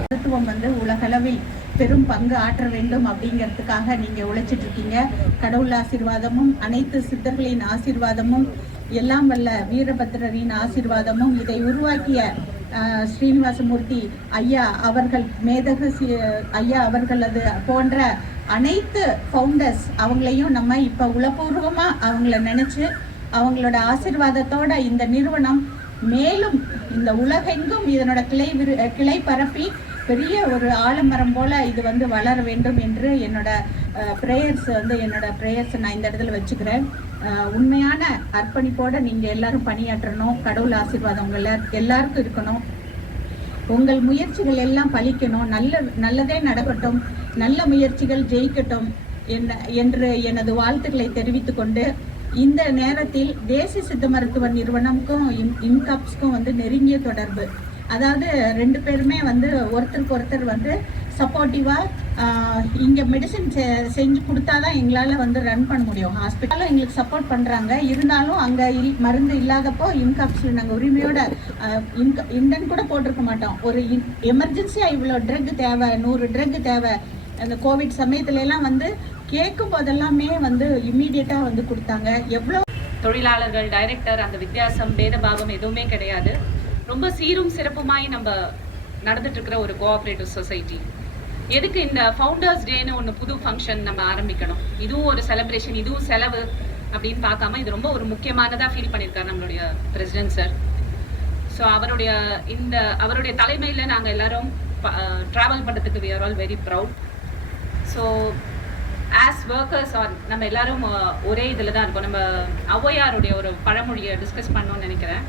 மருத்துவம் வந்து உலகளவில் பெரும் பங்கு ஆற்ற வேண்டும் அப்படிங்கிறதுக்காக நீங்க உழைச்சிட்டு இருக்கீங்க. கடவுள் ஆசீர்வாதமும் அனைத்து சித்தர்களின் ஆசீர்வாதமும் எல்லாம் வல்ல வீரபத்திரரின் ஆசீர்வாதமும் இதை உருவாக்கிய ஸ்ரீனிவாசமூர்த்தி ஐயா அவர்கள் மேதகு ஐயா அவர்களது போன்ற அனைத்து ஃபவுண்டர்ஸ் அவங்களையும் நம்ம இப்ப உளப்பூர்வமா அவங்கள நினைச்சு அவங்களோட ஆசீர்வாதத்தோட இந்த நிறுவனம் மேலும் இந்த உலகெங்கும் இதனோட கிளை விரு கிளை பரப்பி பெரிய ஒரு ஆலமரம் போல இது வந்து வளர வேண்டும் என்று என்னோட ப்ரேயர்ஸ் வந்து என்னோட ப்ரேயர்ஸ் நான் இந்த இடத்துல வச்சுக்கிறேன். உண்மையான அர்ப்பணிப்போட நீங்க எல்லாரும் பணியாற்றணும் கடவுள் ஆசீர்வாதம் உங்கள் எல்லாருக்கும் இருக்கணும். உங்கள் முயற்சிகள் எல்லாம் பலிக்கணும். நல்ல நல்லதே நடக்கட்டும். நல்ல முயற்சிகள் ஜெயிக்கட்டும் என்ன- என்று எனது வாழ்த்துக்களை தெரிவித்துக்கொண்டு இந்த நேரத்தில் தேசிய சித்த மருத்துவ நிறுவனம்க்கும் இன்- இன்காப்ஸ்க்கும் வந்து நெருங்கிய தொடர்பு. அதாவது ரெண்டு பேருமே வந்து ஒருத்தருக்கு ஒருத்தர் வந்து சப்போர்ட்டிவாக இங்கே மெடிசன் மெடிசின் செஞ்சு கொடுத்தாதான் எங்களால் வந்து ரன் பண்ண முடியும். ஹாஸ்பிட்டலும் எங்களுக்கு சப்போர்ட் பண்ணுறாங்க இருந்தாலும் அங்கே இல்- மருந்து இல்லாதப்போ இன்காப்ஸில் நாங்கள் உரிமையோட இண்டன் கூட போட்டிருக்க மாட்டோம். ஒரு இன் எமர்ஜென்சியாக இவ்வளோ ட்ரக் தேவை நூறு ட்ரக் தேவை. அந்த கோவிட் சமயத்துலலாம் வந்து கேட்கும் போதெல்லாமே வந்து இம்மீடியட்டா வந்து கொடுத்தாங்க. எவ்வளோ தொழிலாளர்கள் டைரக்டர் அந்த வித்தியாசம் பேதபாவம் எதுவுமே கிடையாது. ரொம்ப சீரும் சிறப்புமாய் நம்ம நடந்துட்டு இருக்கிற ஒரு கோஆபரேட்டிவ் சொசைட்டி எதுக்கு இந்த ஃபவுண்டர்ஸ் டேன்னு ஒன்று புது ஃபங்க்ஷன் நம்ம ஆரம்பிக்கணும்? இதுவும் ஒரு செலிப்ரேஷன் இதுவும் செலவு அப்படின்னு பார்க்காம இது ரொம்ப ஒரு முக்கியமானதாக ஃபீல் பண்ணியிருக்காரு நம்மளுடைய பிரசிடென்ட் சார் ஸோ அவருடைய இந்த அவருடைய தலைமையில் நாங்கள் எல்லாரும் ட்ராவல் பண்ணுறதுக்கு we are all very proud so as workers are நம்ம எல்லாரும் ஒரே இதில் தான் இருக்கோம். நம்ம ஔவையாருடைய ஒரு பழமொழியை டிஸ்கஸ் பண்ணோன்னு நினைக்கிறேன்.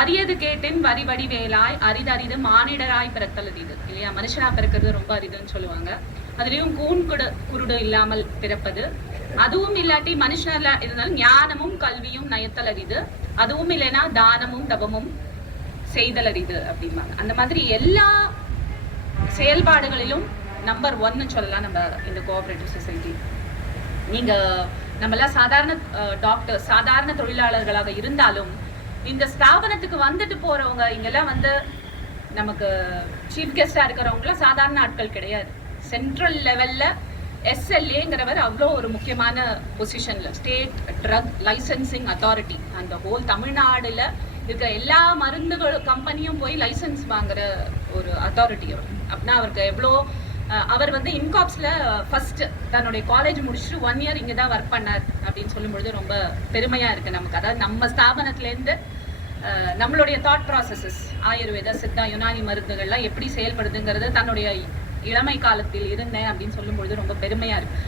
அரியது கேட்டின் வரி வடிவேலாய் அரிதரிது மானிடராய் பிறத்தல் இது இல்லையா? மனுஷனா பிறக்கிறது ரொம்ப அரிதுன்னு சொல்லுவாங்க. அதுலேயும் கூன் குடு குருடு இல்லாமல் பிறப்பது. அதுவும் இல்லாட்டி மனுஷனில் இருந்தாலும் ஞானமும் கல்வியும் நயத்தல் அரிது அதுவும் இல்லைன்னா தானமும் தபமும் செய்தல் அரிது அப்படிம்பாங்க. அந்த மாதிரி எல்லா செயல்பாடுகளிலும் நம்பர் ஒன்னு சொல்லலாம் நம்ம இந்த கோஆபரேட்டிவ் சொசைட்டி நீங்க நம்மெல்லாம் சாதாரண டாக்டர் சாதாரண தொழிலாளர்களாக இருந்தாலும் இந்த ஸ்தாபனத்துக்கு வந்துட்டு போறவங்க இங்கெல்லாம் வந்து நமக்கு சீஃப் கெஸ்டா இருக்கிறவங்களாம் சாதாரண ஆட்கள் கிடையாது. சென்ட்ரல் லெவல்ல எஸ்எல்ஏங்கிறவர் அவ்வளோ ஒரு முக்கியமான பொசிஷன்ல ஸ்டேட் ட்ரக் லைசன்சிங் அத்தாரிட்டி அந்த ஹோல் தமிழ்நாடுல இருக்க எல்லா மருந்துகள் கம்பெனியும் போய் லைசன்ஸ் வாங்குற ஒரு அத்தாரிட்டி அவர் அப்படின்னா அவருக்கு எவ்வளோ அவர் வந்து இன்காப்ஸில் ஃபர்ஸ்ட் தன்னுடைய காலேஜ் முடிச்சுட்டு ஒன் இயர் இங்கே தான் ஒர்க் பண்ணார் அப்படின்னு சொல்லும்பொழுது ரொம்ப பெருமையாக இருக்குது நமக்கு. அதாவது நம்ம ஸ்தாபனத்துலேருந்து நம்மளுடைய தாட் ப்ராசஸஸ் ஆயுர்வேத சித்தா யுனானி மருந்துகள்லாம் எப்படி செயல்படுதுங்கிறது தன்னுடைய இளமை காலத்தில் இருந்தேன் அப்படின்னு சொல்லும்பொழுது ரொம்ப பெருமையா இருக்கு.